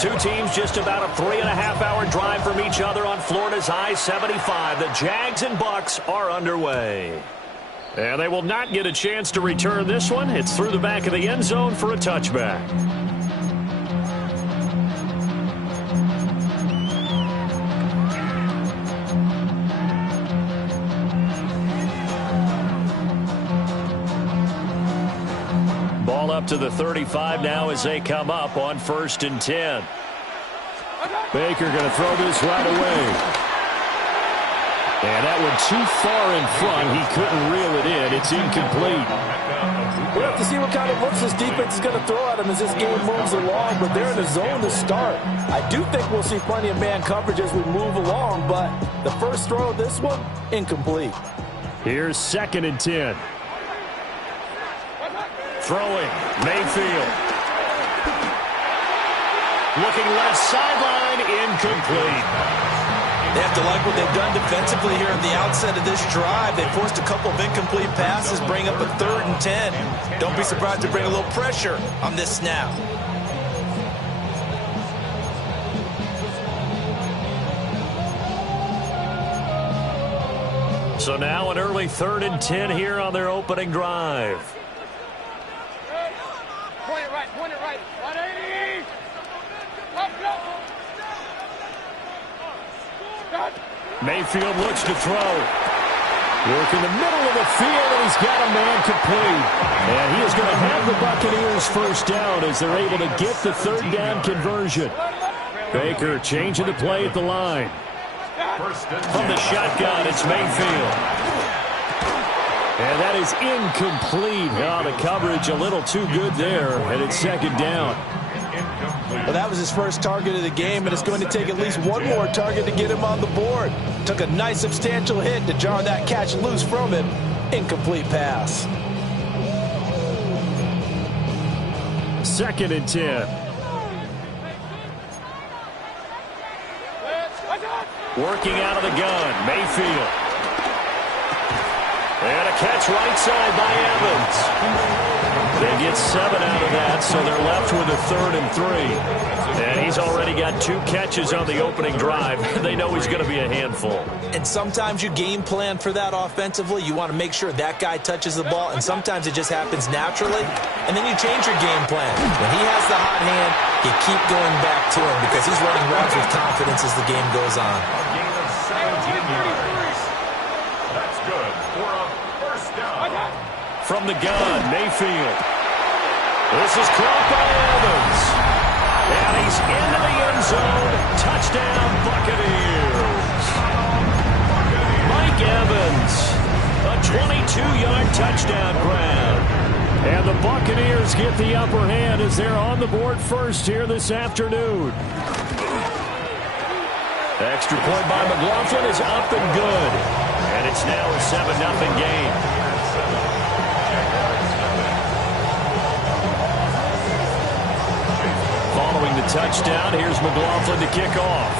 Two teams just about a 3.5-hour drive from each other on Florida's I-75. The Jags and Bucks are underway. And they will not get a chance to return this one. It's through the back of the end zone for a touchback. Ball up to the 35 now as they come up on 1st and 10. Baker going to throw this right away. And that one too far in front. He couldn't reel it in. It's incomplete. We'll have to see what kind of looks this defense is going to throw at him as this game moves along, but they're in the zone to start. I do think we'll see plenty of man coverage as we move along, but the first throw of this one, incomplete. Here's 2nd and 10. Throwing, Mayfield. Looking left sideline, incomplete. They have to like what they've done defensively here at the outset of this drive. They forced a couple of incomplete passes, bring up a 3rd and 10. Don't be surprised to bring a little pressure on this snap. So now an early 3rd and 10 here on their opening drive. Point it right. 180. Mayfield looks to throw. Work in the middle of the field, and he's got a man complete. And he is going to have the Buccaneers first down as they're able to get the 3rd down conversion. Baker changing the play at the line. From the shotgun, it's Mayfield. And that is incomplete. Oh, the coverage a little too good there, and it's 2nd down. Well, that was his first target of the game, and it's going to take at least one more target to get him on the board. Took a nice substantial hit to jar that catch loose from him. Incomplete pass. 2nd and 10. Working out of the gun, Mayfield. And a catch right side by Evans. They get 7 out of that, so they're left with a 3rd and 3. And he's already got 2 catches on the opening drive. They know he's going to be a handful. And sometimes you game plan for that offensively. You want to make sure that guy touches the ball, and sometimes it just happens naturally. And then you change your game plan. When he has the hot hand, you keep going back to him because he's running routes with confidence as the game goes on. That's good for a first down. From the gun, Mayfield. This is caught by Evans. And he's into the end zone. Touchdown, Buccaneers. Mike Evans. A 22-yard touchdown grab. And the Buccaneers get the upper hand as they're on the board first here this afternoon. Extra point by McLaughlin is up and good. And it's now a 7-0 game. Following the touchdown, here's McLaughlin to kick off.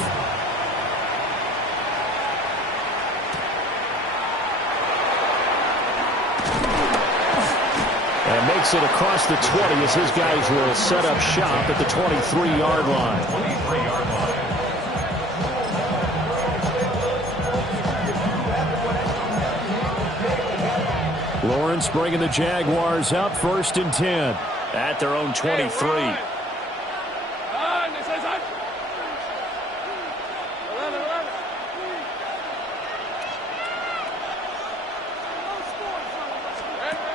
And makes it across the 20 as his guys will set up shop at the 23-yard line. Lawrence bringing the Jaguars up 1st and 10 at their own 23.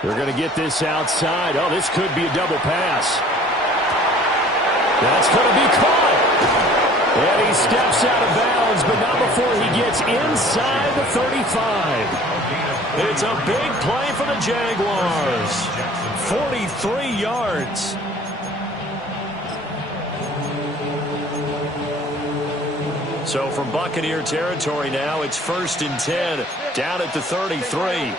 They're going to get this outside. Oh, this could be a double pass. That's going to be caught. And he steps out of bounds, but not before he gets inside the 35. It's a big play for the Jaguars. 43 yards. So from Buccaneer territory now, it's 1st and 10, down at the 33.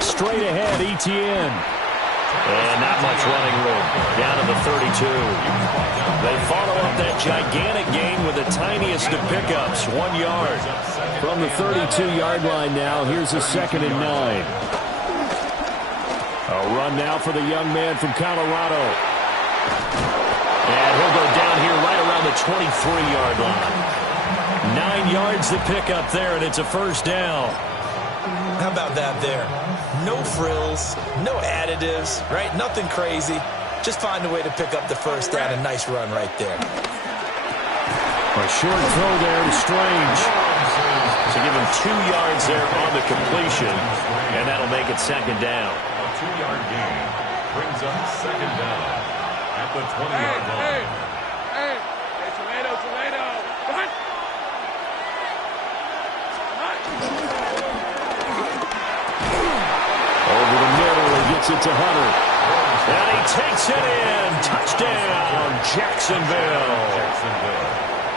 Straight ahead, Etienne. And not much running room. Down to the 32. They follow up that gigantic gain with the tiniest of pickups, 1 yard. From the 32-yard line now, here's a 2nd and 9. A run now for the young man from Colorado. And he'll go down here right around the 23-yard line. 9 yards to pick up there, and it's a first down. How about that there? No frills, no additives, right? Nothing crazy. Just find a way to pick up the first down. A nice run right there. A short throw there to Strange. So give him 2 yards there on the completion, and that'll make it second down. A 2-yard gain brings up second down at the 20-yard line. Hey, Toledo. Run. Over the middle, he gets it to Hunter. And he takes it in. Touchdown, Jacksonville.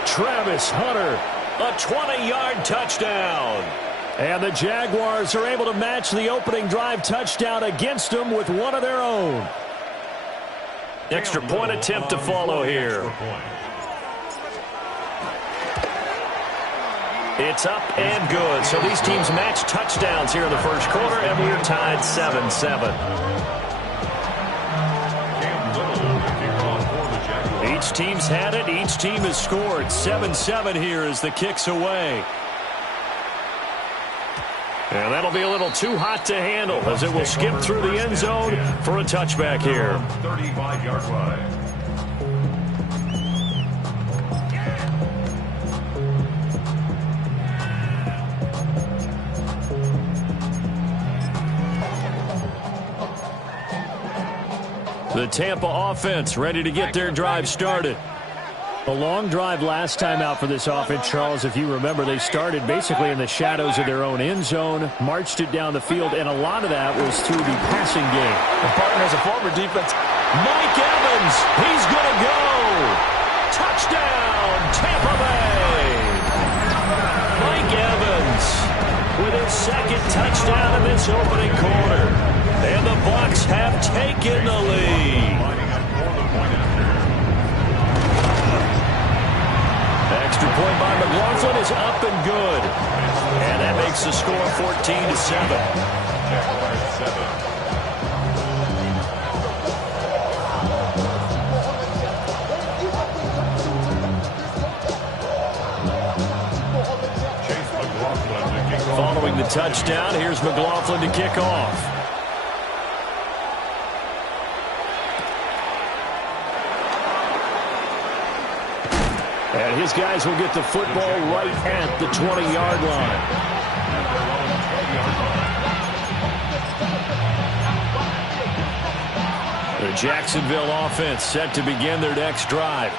Travis Hunter, a 20-yard touchdown. And the Jaguars are able to match the opening drive touchdown against them with one of their own. Extra point attempt to follow here. It's up and good. So these teams match touchdowns here in the first quarter, and we're tied 7-7. Each team's had it. Each team has scored. 7-7 here as the kick's away. And that'll be a little too hot to handle as it will skip through the end zone for a touchback here. 35-yard line. The Tampa offense ready to get their drive started. A long drive last time out for this offense, Charles. If you remember, they started basically in the shadows of their own end zone, marched it down the field, and a lot of that was through the passing game. The partner is a former defense. Mike Evans, he's going to go. Touchdown, Tampa Bay. Mike Evans with his second touchdown in this opening quarter. And the Bucs have taken the lead. Extra point by McLaughlin is up and good. And that makes the score 14-7. Following the touchdown, here's McLaughlin to kick off. And his guys will get the football right at the 20-yard line. The Jacksonville offense set to begin their next drive.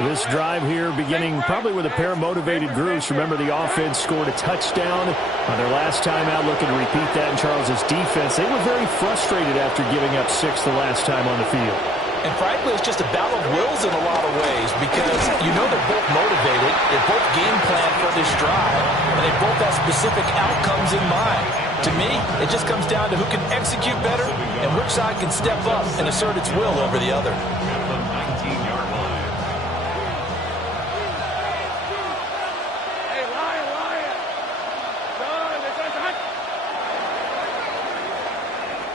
This drive here beginning probably with a pair of motivated groups. Remember, the offense scored a touchdown on their last time out, looking to repeat that in Charles's defense. They were very frustrated after giving up 6 the last time on the field. And frankly, it's just a battle of wills in a lot of ways because you know they're both motivated, they both game plan for this drive, and they both have specific outcomes in mind. To me, it just comes down to who can execute better and which side can step up and assert its will over the other.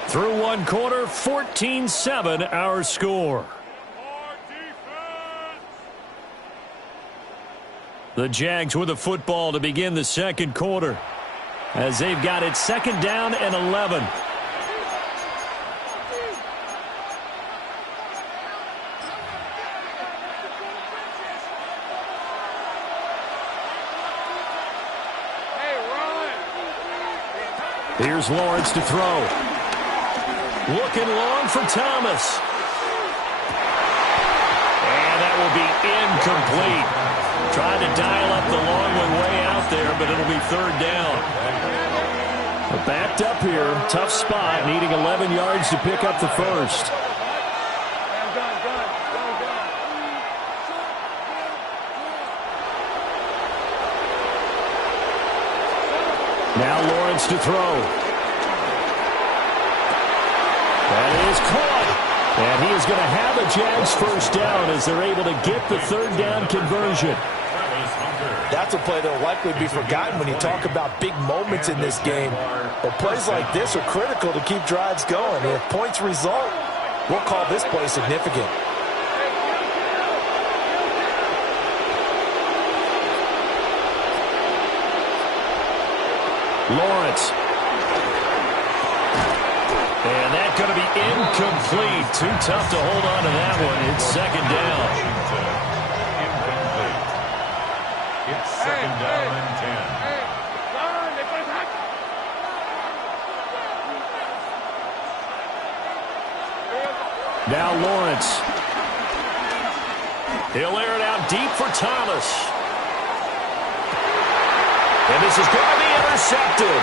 Through one quarter, 14-7 our score. The Jags with the football to begin the second quarter as they've got it second down and 11. Here's Lawrence to throw. Looking long for Thomas. And that will be incomplete. Trying to dial up the long way out there, but it'll be third down. Backed up here. Tough spot. Needing 11 yards to pick up the first. Now Lawrence to throw. That is caught. And he is going to have a Jags first down as they're able to get the third down conversion. That's a play that will likely be forgotten when you talk about big moments in this game. But plays like this are critical to keep drives going. And if points result, we'll call this play significant. Lawrence. And that's going to be incomplete. Too tough to hold on to that one. It's second down. Incomplete. It's second down and 10. Now Lawrence. He'll air it out deep for Thomas. And this is going to be intercepted.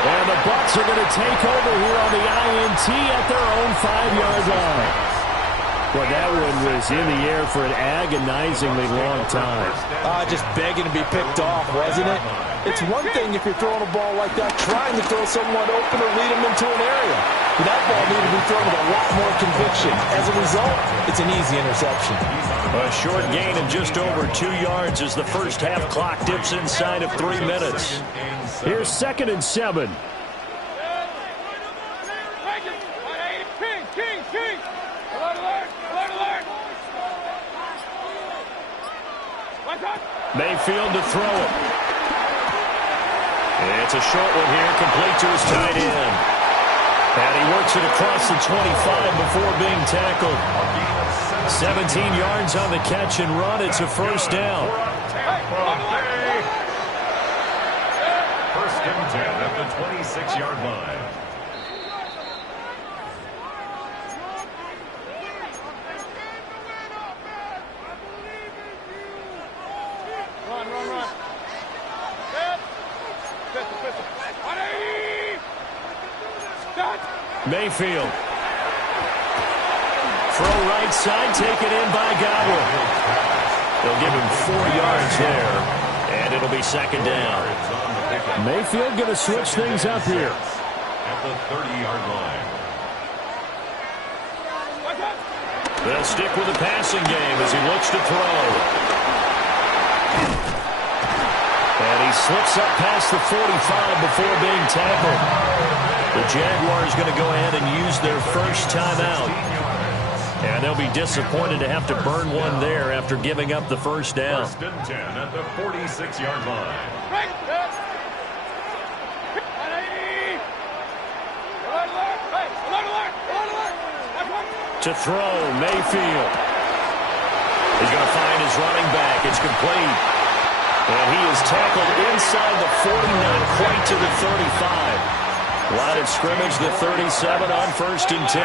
And the Bucs are going to take over here on the INT at their own 5-yard line. Well, that one was in the air for an agonizingly long time. Just begging to be picked off, wasn't it? It's one thing if you're throwing a ball like that, trying to throw someone open or lead them into an area. But that ball needed to be thrown with a lot more conviction. As a result, it's an easy interception. A short gain of just over 2 yards as the first half clock dips inside of 3 minutes. Here's 2nd and 7. Mayfield to throw it. It's a short one here, complete to his tight end. And he works it across the 25 before being tackled. 17 yards on the catch and run. It's a first down. First and 10 at the 26-yard line. Mayfield. Throw right side, taken in by Godwin. They'll give him 4 yards there, and it'll be second down. Mayfield going to switch things up here. At the 30-yard line. They'll stick with the passing game as he looks to throw. And he slips up past the 45 before being tackled. The Jaguars going to go ahead and use their first timeout. And they'll be disappointed to have to burn one there after giving up the first down. First and 10 at the 46-yard line. To throw, Mayfield. He's going to find his running back. It's complete. And he is tackled inside the 40, not quite to the 35. Line of scrimmage, the 37 on 1st and 10.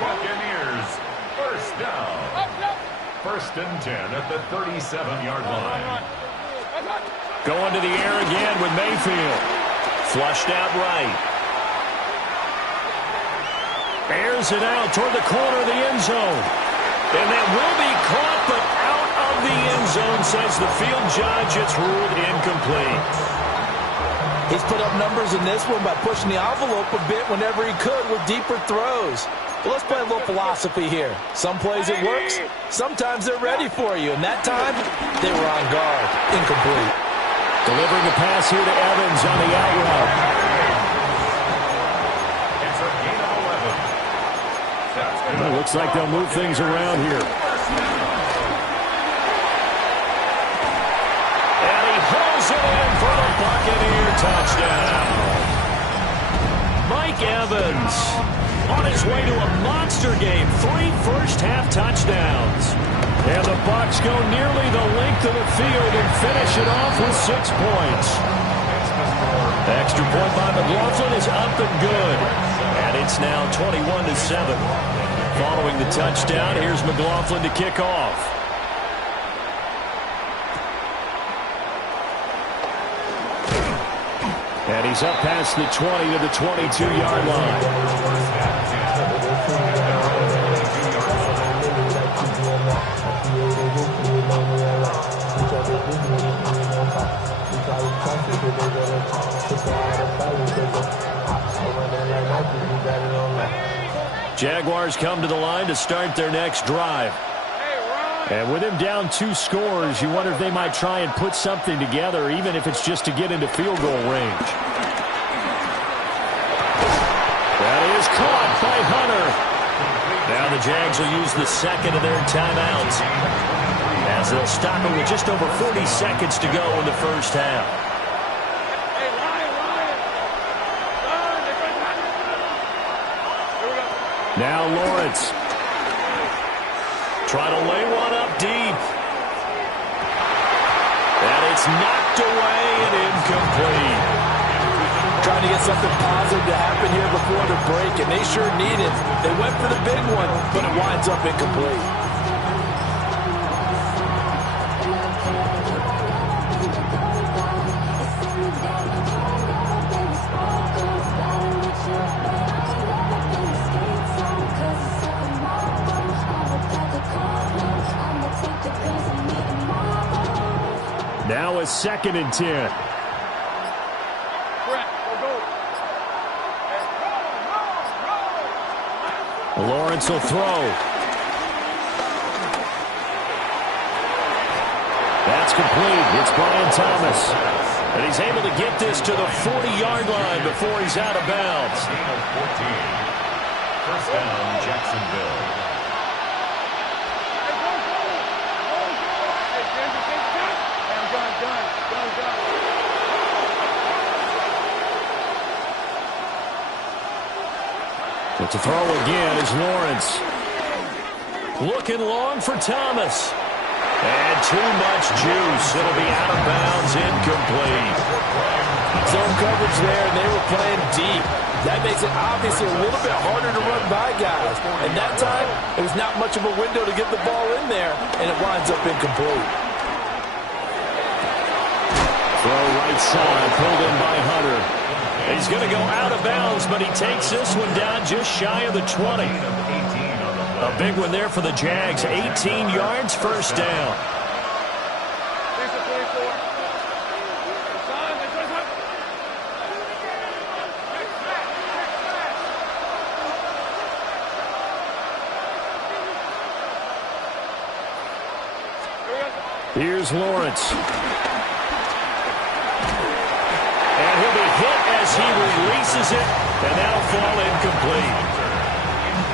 Buccaneers, first down. First and 10 at the 37-yard line. Going to the air again with Mayfield. Flushed out right. Airs it out toward the corner of the end zone. And that will be caught, but out of the end zone, says the field judge. It's ruled incomplete. He's put up numbers in this one by pushing the envelope a bit whenever he could with deeper throws. Well, let's play a little philosophy here. Some plays it works. Sometimes they're ready for you. And that time, they were on guard. Incomplete. Delivering the pass here to Evans on the out route. It's a gain of 11. Well, looks like they'll move things around here. And he hauls it in for the Buccaneer touchdown. Mike Evans on his way to a monster game. 3 first-half touchdowns. And the Bucs go nearly the length of the field and finish it off with 6 points. Extra point by McLaughlin is up and good. And it's now 21-7. Following the touchdown, here's McLaughlin to kick off. And he's up past the 20 to the 22-yard line. Jaguars come to the line to start their next drive. Hey, run! And with him down 2 scores, you wonder if they might try and put something together, even if it's just to get into field goal range. That is caught by Hunter. Now the Jags will use the second of their timeouts, as they'll stop it with just over 40 seconds to go in the first half. Now Lawrence. Try to lay one up deep. And it's knocked away and incomplete. Trying to get something positive to happen here before the break, and they sure need it. They went for the big one, but it winds up incomplete. Now a 2nd and 10. Lawrence will throw. That's complete. It's Brian Thomas. And he's able to get this to the 40-yard line before he's out of bounds. First down, Jacksonville. But to throw again is Lawrence. Looking long for Thomas. And too much juice. It'll be out of bounds, incomplete. Zone coverage there, and they were playing deep. That makes it obviously a little bit harder to run by guys. And that time, it was not much of a window to get the ball in there, and it winds up incomplete. Throw right side, pulled in by Hunter. He's going to go out of bounds, but he takes this one down just shy of the 20. A big one there for the Jags. 18 yards, first down. Here's Lawrence. And he'll be hit as he releases it, and that'll fall incomplete.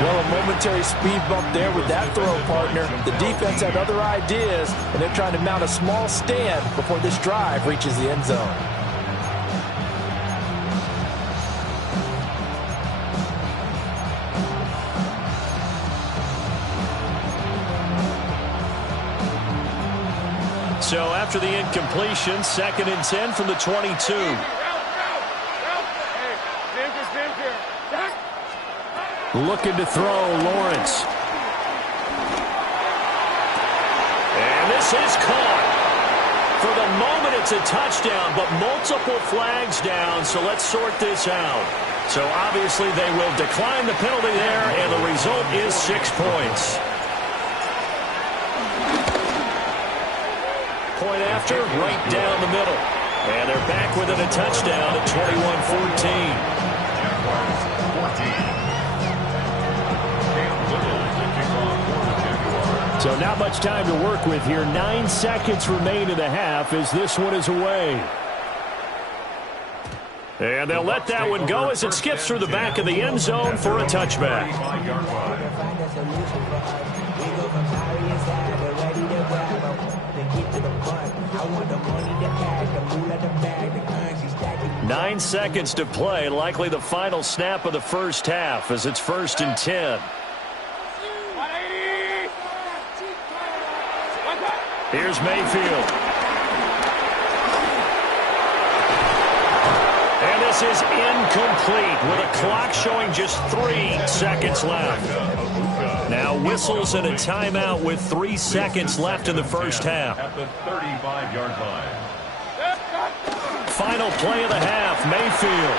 Well, a momentary speed bump there with that throw, partner. The defense had other ideas, and they're trying to mount a small stand before this drive reaches the end zone. So after the incompletion, 2nd and 10 from the 22. Looking to throw, Lawrence. And this is caught. For the moment, it's a touchdown, but multiple flags down, so let's sort this out. So obviously they will decline the penalty there, and the result is 6 points. Point after, right down the middle. And they're back within a touchdown at 21-14. So not much time to work with here. 9 seconds remain in the half as this one is away. And they'll let that one go as it skips through the back of the end zone for a touchback. Nine seconds to play, likely the final snap of the first half as it's 1st and 10. Here's Mayfield. And this is incomplete with a clock showing just 3 seconds left. Now whistles and a timeout with 3 seconds left in the first half. At the 35-yard line. Final play of the half, Mayfield.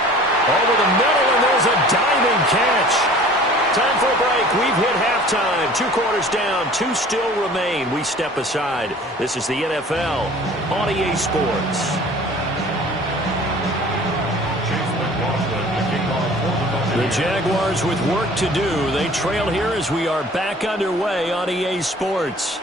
Over the middle, and there's a diving catch. Time for a break. We've hit halftime. 2 quarters down, 2 still remain. We step aside. This is the NFL on EA Sports. The Jaguars with work to do. They trail here as we are back underway on EA Sports.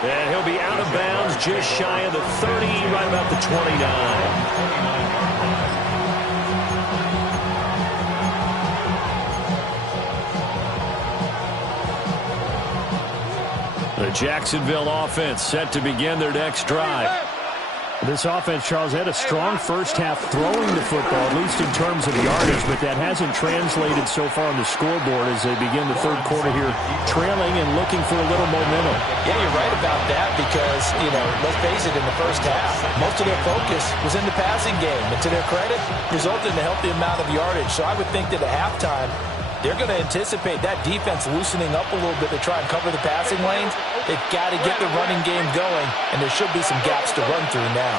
And he'll be out of bounds just shy of the 30, right about the 29. The Jacksonville offense set to begin their next drive. This offense, Charles, had a strong first half throwing the football, at least in terms of yardage, but that hasn't translated so far on the scoreboard as they begin the third quarter here, trailing and looking for a little momentum. Yeah, you're right about that because, let's face it, in the first half, most of their focus was in the passing game. And to their credit, resulted in a healthy amount of yardage. So I would think that at halftime, they're going to anticipate that defense loosening up a little bit to try and cover the passing lanes. They've got to get the running game going, and there should be some gaps to run through now.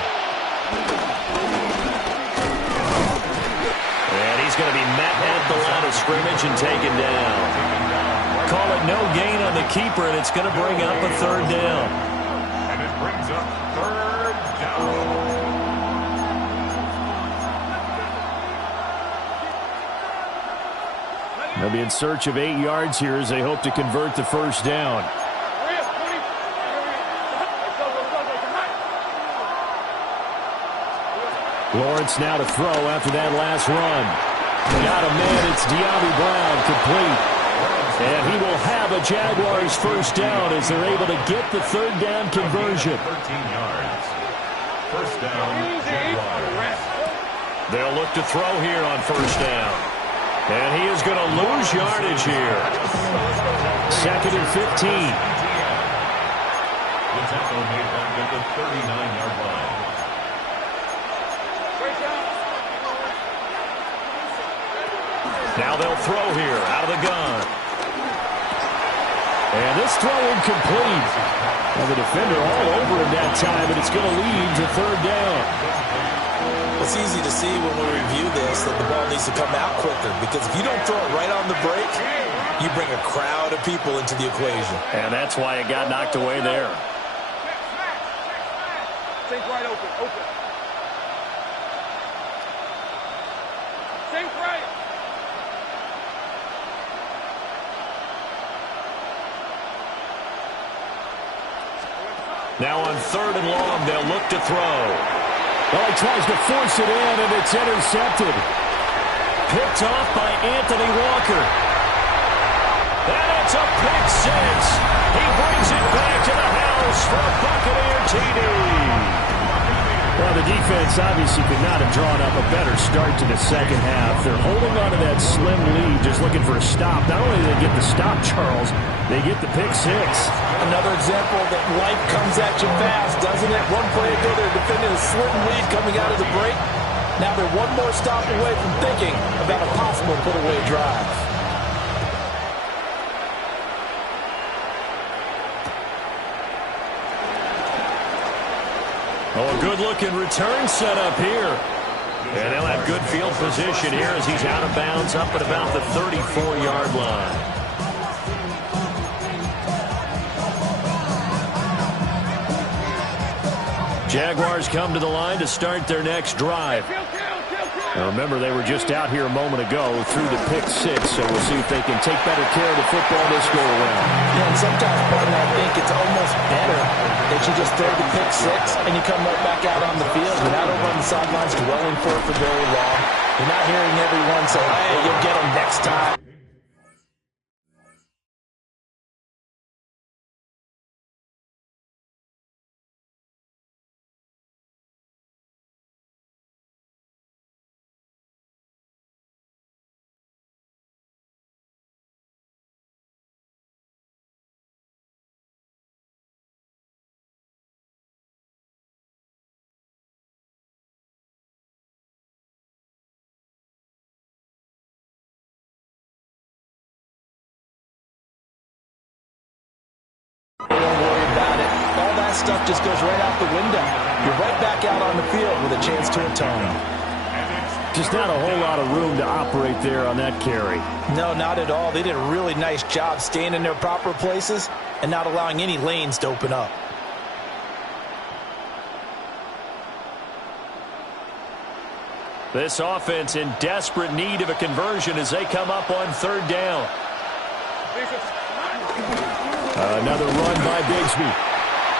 And he's going to be met at the line of scrimmage and taken down. Call it no gain on the keeper, and it's going to bring up a third down. And it brings up third down. They'll be in search of 8 yards here as they hope to convert the first down. Lawrence now to throw after that last run. Got a man, it's De'Ami Brown, complete. And he will have a Jaguars first down as they're able to get the third down conversion. 13 yards. First down, Jaguars. They'll look to throw here on first down. And he is going to lose yardage here. Second and 15. The tackle made back at the 39-yard line. Now they'll throw here out of the gun. And this throw incomplete. Well, the defender all over him that time, and it's going to lead to third down. It's easy to see when we review this that the ball needs to come out quicker because if you don't throw it right on the break, you bring a crowd of people into the equation. And that's why it got knocked away there. Think right open. Think right. Now on third and long, they'll look to throw. Well, he tries to force it in, and it's intercepted. Picked off by Anthony Walker. And it's a pick six. He brings it back to the house for a Buccaneer TD. Well, the defense obviously could not have drawn up a better start to the second half. They're holding on to that slim lead, just looking for a stop. Not only do they get the stop, Charles, they get the pick six. Another example that life comes at you fast, doesn't it? One play ago, they're defending a slim lead coming out of the break. Now they're one more stop away from thinking about a possible put-away drive. Oh, a good-looking return set up here. And they'll have good field position here as he's out of bounds up at about the 34-yard line. Jaguars come to the line to start their next drive. Now remember, they were just out here a moment ago through the pick six, so we'll see if they can take better care of the football this go-around. Yeah, and sometimes, Barton, I think it's almost better that you just throw the pick six and you come right back out on the field. You're not over on the sidelines dwelling for it for very long. You're not hearing everyone say, hey, you'll get them next time. Don't worry about it. All that stuff just goes right out the window. You're right back out on the field with a chance to atone. Just not a whole lot of room to operate there on that carry. No, not at all. They did a really nice job staying in their proper places and not allowing any lanes to open up. This offense in desperate need of a conversion as they come up on third down. Another run by Bigsby.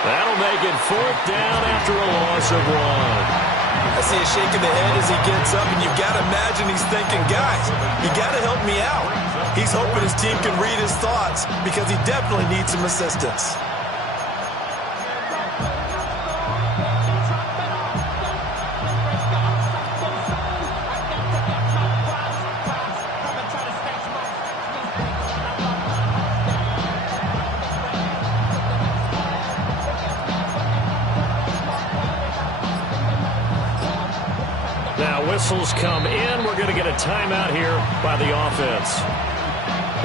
That'll make it 4th down after a loss of 1. I see a shake of the head as he gets up, and you've got to imagine he's thinking, guys, you got to help me out. He's hoping his team can read his thoughts because he definitely needs some assistance. Now whistles come in. We're going to get a timeout here by the offense.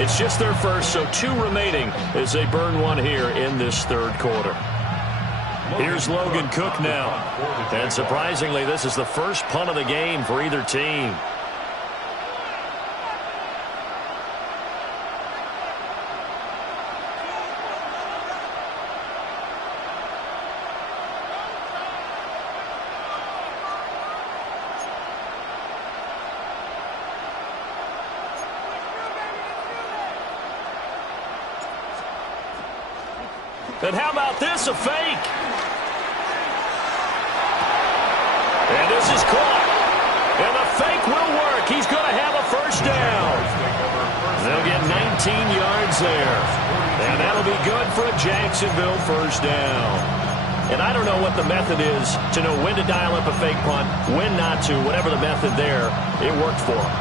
It's just their first, so 2 remaining as they burn 1 here in this 3rd quarter. Here's Logan Cook now. And surprisingly, this is the first punt of the game for either team. And how about this, a fake? And this is caught. And the fake will work. He's going to have a first down. They'll get 19 yards there. And that'll be good for a Jacksonville first down. And I don't know what the method is to know when to dial up a fake punt, when not to, whatever the method there, it worked for him.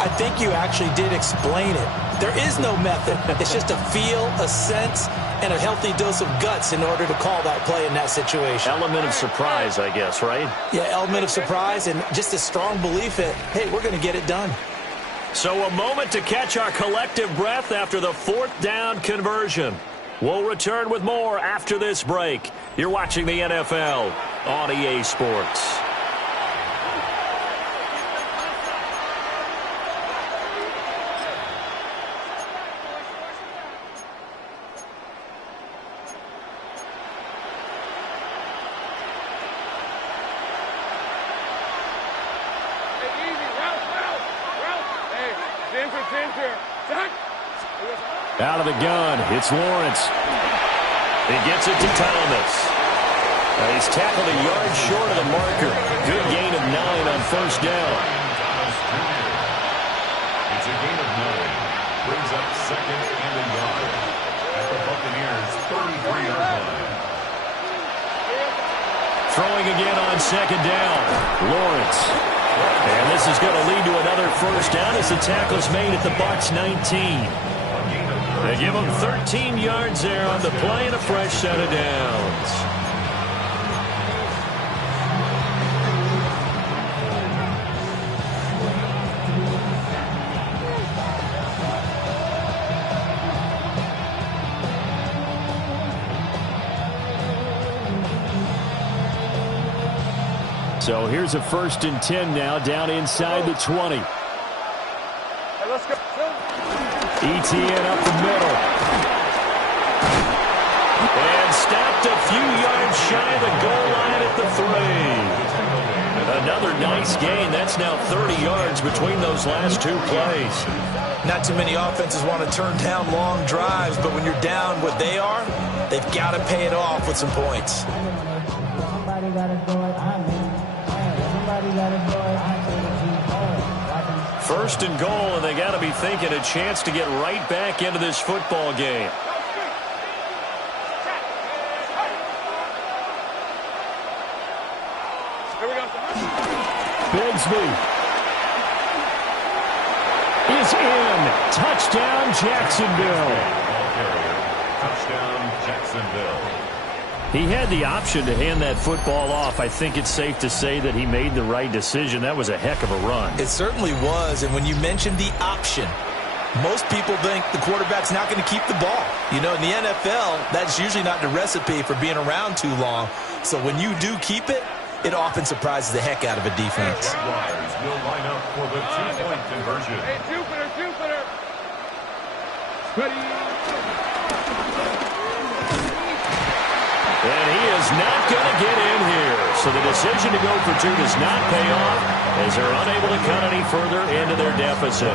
I think you actually did explain it. There is no method. It's just a feel, a sense, and a healthy dose of guts in order to call that play in that situation. Element of surprise, I guess, right? Yeah, element of surprise and just a strong belief that, hey, we're going to get it done. So a moment to catch our collective breath after the 4th down conversion. We'll return with more after this break. You're watching the NFL on EA Sports. Out of the gun, it's Lawrence. He gets it to Thomas. He's tackled a yard short of the marker. Good gain of 9 on first down. It's a gain of 9. Brings up 2nd and a yard at the Buccaneers' 33-yard line. Throwing again on 2nd down. Lawrence. And this is going to lead to another first down as the tackle's made at the Bucs 19. They give him 13 yards there on the play and a fresh set of downs. So here's a 1st and 10 now down inside the 20. Hey, let's go. ETN up the middle. And stopped a few yards shy of the goal line at the 3. Another nice gain. That's now 30 yards between those last 2 plays. Not too many offenses want to turn down long drives, but when you're down what they are, they've got to pay it off with some points. Somebody got to do it. Somebody got to do it. 1st and goal, and they got to be thinking a chance to get right back into this football game. Bigsby is in. Touchdown, Jacksonville. Touchdown, Jacksonville. He had the option to hand that football off. I think it's safe to say that he made the right decision. That was a heck of a run. It certainly was, and when you mentioned the option, most people think the quarterback's not going to keep the ball. You know, in the NFL, that's usually not the recipe for being around too long. So when you do keep it, it often surprises the heck out of a defense. Jaguars will line up for the 2-point conversion. Hey, Jupiter. Ready. And he is not going to get in here. So the decision to go for 2 does not pay off as they're unable to cut any further into their deficit.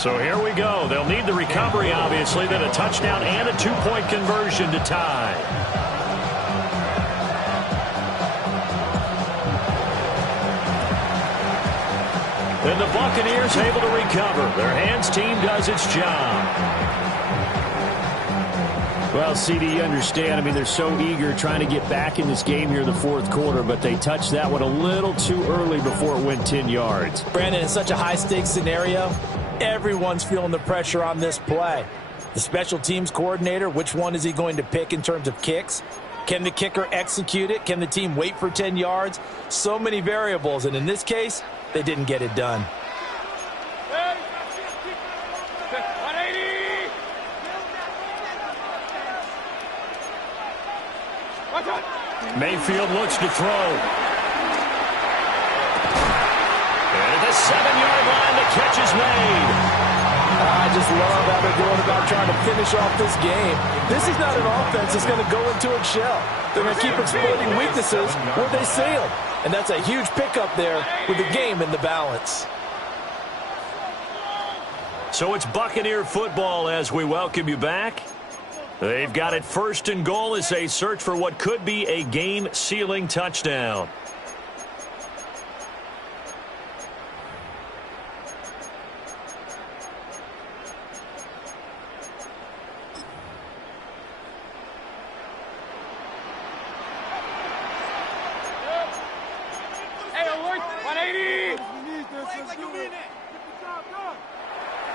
So here we go. They'll need the recovery, obviously, then a touchdown and a two-point conversion to tie. Then the Buccaneers able to recover. Their hands team does its job. Well, CD, you understand. I mean, they're so eager trying to get back in this game here in the fourth quarter, but they touched that one a little too early before it went 10 yards. Brandon, in such a high-stakes scenario, everyone's feeling the pressure on this play. The special teams coordinator, which one is he going to pick in terms of kicks? Can the kicker execute it? Can the team wait for 10 yards? So many variables, and in this case, they didn't get it done. Mayfield looks to throw. And at the 7-yard line, the catch is made. I just love how they're going about trying to finish off this game. This is not an offense that's going to go into its shell. They're going to keep exploiting weaknesses where they see them. And that's a huge pickup there with the game in the balance. So it's Buccaneer football as we welcome you back. They've got it first and goal as they search for what could be a game-sealing touchdown.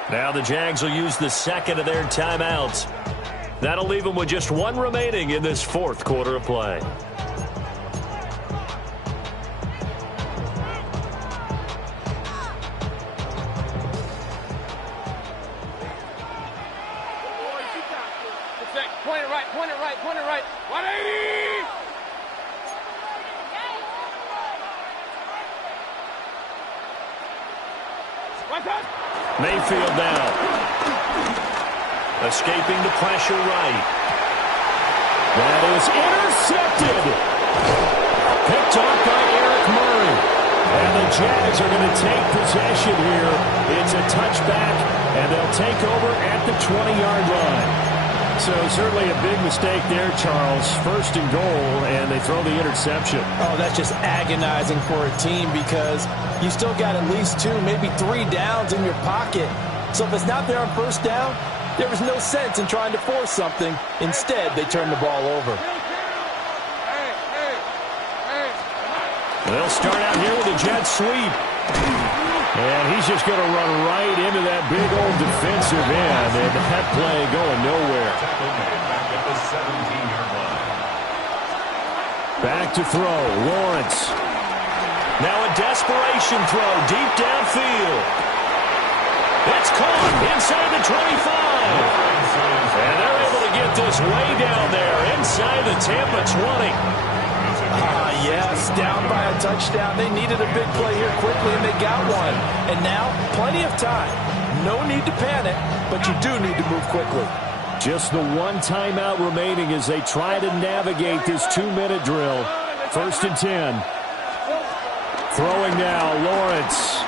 Now the Jags will use the second of their timeouts. That'll leave them with just one remaining in this fourth quarter of play. Point it right, point it right, point it right. 180! Mayfield now. Escaping the pressure right. That is intercepted. Picked off by Eric Murray. And the Jags are going to take possession here. It's a touchback, and they'll take over at the 20-yard line. So certainly a big mistake there, Charles. First and goal, and they throw the interception. Oh, that's just agonizing for a team because you still got at least 2, maybe 3 downs in your pocket. So if it's not there on first down, there was no sense in trying to force something. Instead, they turn the ball over. They'll start out here with a jet sweep. And he's just going to run right into that big old defensive end, and that play going nowhere. Back to throw, Lawrence. Now a desperation throw deep downfield. It's caught inside the 25. And they're able to get this way down there inside the Tampa 20. Yes, down by a touchdown. They needed a big play here quickly, and they got one. And now, plenty of time. No need to panic, but you do need to move quickly. Just the one timeout remaining as they try to navigate this 2-minute drill. First and 10. Throwing now, Lawrence.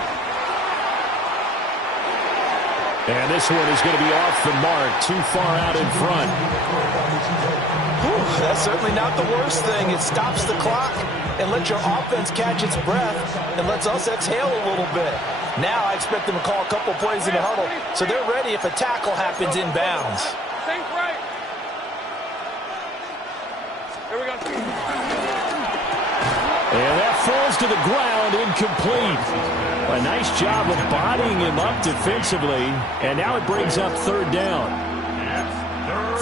And this one is going to be off the mark, too far out in front. That's certainly not the worst thing. It stops the clock and lets your offense catch its breath and lets us exhale a little bit. Now I expect them to call a couple plays in the huddle so they're ready if a tackle happens inbounds. Think right. Here we go. And that falls to the ground, incomplete. A nice job of bodying him up defensively, and now it brings up third down.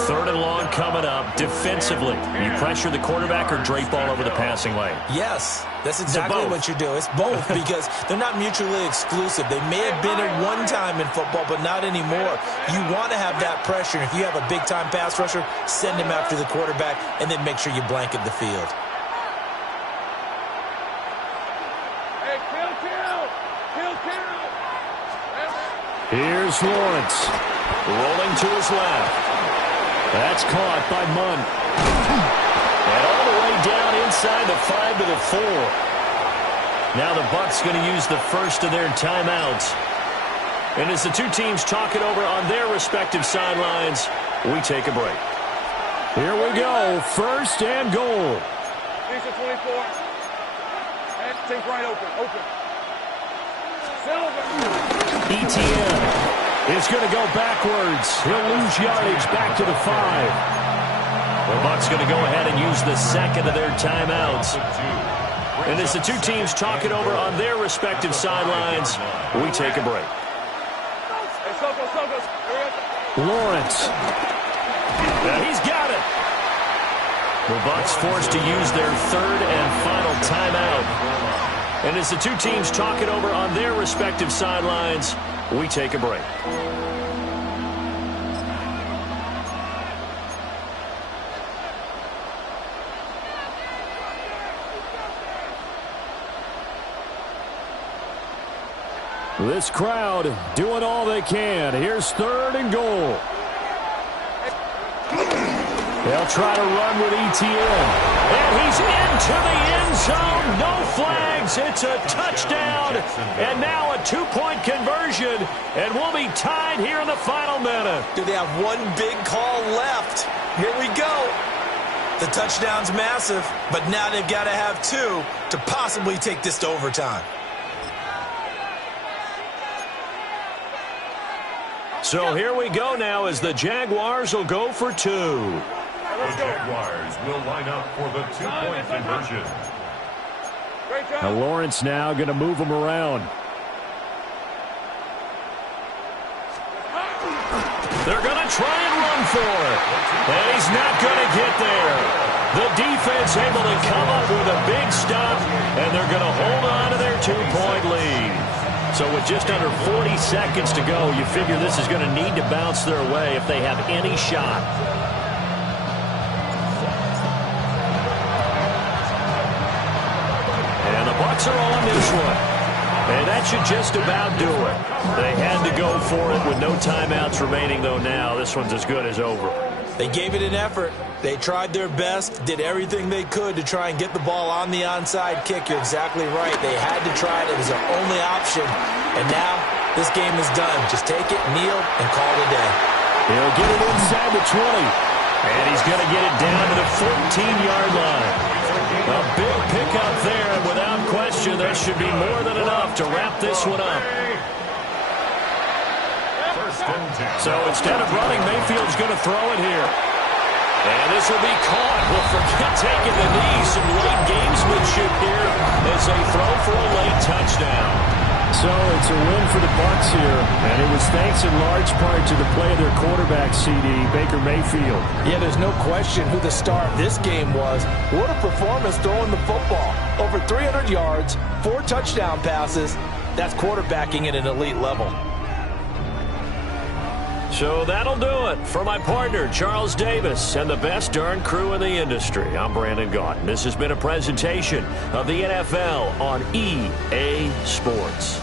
Third and long coming up defensively. You pressure the quarterback or drape all over the passing lane? Yes, that's exactly what you do. It's both because they're not mutually exclusive. They may have been at one time in football, but not anymore. You want to have that pressure. If you have a big-time pass rusher, send him after the quarterback, and then make sure you blanket the field. Hey, kill. Here's Lawrence. Rolling to his left. That's caught by Munn. And all the way down inside the 5 to the 4. Now the Bucs going to use the first of their timeouts. And as the two teams talk it over on their respective sidelines, we take a break. Here we go, 1st and goal. Lisa 24. And think right open. Silver. Etienne is going to go backwards. He'll lose yardage back to the 5. The Bucs going to go ahead and use the second of their timeouts. And as the two teams talk it over on their respective sidelines, we take a break. Lawrence. And he's got it. The Bucs forced to use their 3rd and final timeout. And as the two teams talk it over on their respective sidelines, we take a break. This crowd doing all they can. Here's 3rd and goal. They'll try to run with Etienne. And he's into the end zone. No flags. It's a touchdown. And now a 2-point conversion. And we'll be tied here in the final minute. Do they have one big call left? Here we go. The touchdown's massive, but now they've got to have 2 to possibly take this to overtime. So here we go now as the Jaguars will go for 2. The Jaguars will line up for the 2-point conversion. Now Lawrence now going to move him around. They're going to try and run for it. And he's not going to get there. The defense able to come up with a big stop, and they're going to hold on to their 2-point lead. So with just under 40 seconds to go, you figure this is going to need to bounce their way if they have any shot. And the Bucs are on this one. And that should just about do it. They had to go for it with no timeouts remaining, though now. This one's as good as over. They gave it an effort. They tried their best, did everything they could to try and get the ball on the onside kick. You're exactly right. They had to try it. It was their only option. And now this game is done. Just take it, kneel, and call it a day. He'll get it inside the 20. And he's going to get it down to the 14-yard line. A big pickup there, and without question, that should be more than enough to wrap this one up. So instead of running, Mayfield's going to throw it here. And this will be caught. We'll forget taking the knee. Some late gamesmanship here as they throw for a late touchdown. So it's a win for the Bucs here, and it was thanks in large part to the play of their quarterback, CD, Baker Mayfield. Yeah, there's no question who the star of this game was. What a performance throwing the football. Over 300 yards, 4 touchdown passes. That's quarterbacking at an elite level. So that'll do it for my partner, Charles Davis, and the best darn crew in the industry. I'm Brandon Gaudin. This has been a presentation of the NFL on EA Sports.